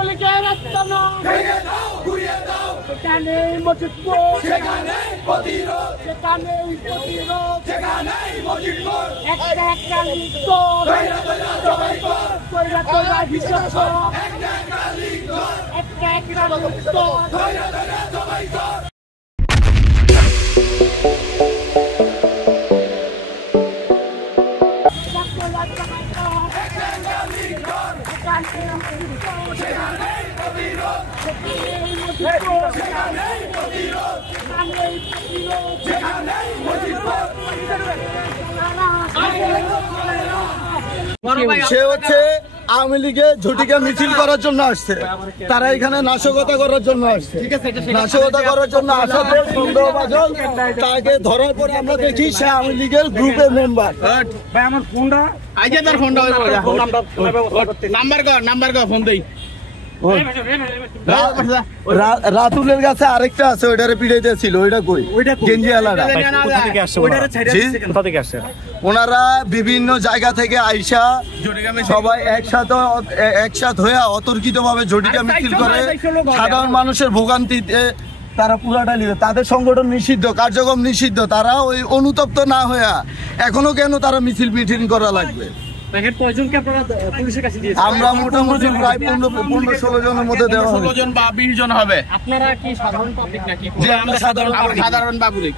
ছাত্রলীগের আস্তানা ভেঙে দাও, ঘুরিয়ে দাও, সেখানেই মজিদপুর, সেখানেই প্রতিরোধ, সেখানেই প্রতিরোধ, সেখানেই মজিদপুর, একটা একটা লিঙ্গ কইরা কইরা সবাই কর, কইরা কইরা হিসাব কর, একটা একটা লিঙ্গ, একটা একটা লিঙ্গ কইরা কইরা সবাই কর। সে হচ্ছে আওয়ামী লীগের ঝটিকা মিছিল করার জন্য আসছে, তারা এখানে নাশকতা করার জন্য আসছে, নাশকতা করার জন্য আসাতে সন্দেহভাজন তাকে ধরার পরে আমরা দেখি সে আওয়ামী লীগের গ্রুপের মেম্বার। ভাই আমার ফোনটা আইজে তার ফোনটা নাম্বার কর ফোন দেই। রাতুলের কাছে আরেকটা আছে, ওইটারে পিড়াইতে ছিল, ওইটা কই? গেঞ্জি আলাদা। ওনারা বিভিন্ন জায়গা থেকে আইসা সবাই একসাথ হয়ে অতর্কিত ভাবে ঝটিকা মিছিল করে সাধারণ মানুষের ভোগান্তিতে তারা পুরাটা নিবে। তাদের সংগঠন নিষিদ্ধ, কার্যক্রম নিষিদ্ধ, তারা ওই অনুতপ্ত না হইয়া এখনো কেন তারা মিছিল মিটিং করা লাগবে? আমরা মোটামুটি প্রায় 15-16 জনের মধ্যে দেওয়া হবে, 16 জন বা 20 জন হবে। আপনারা কি সাধারণ পাবলিক নাকি? যে আমরা সাধারণ পাবলিক।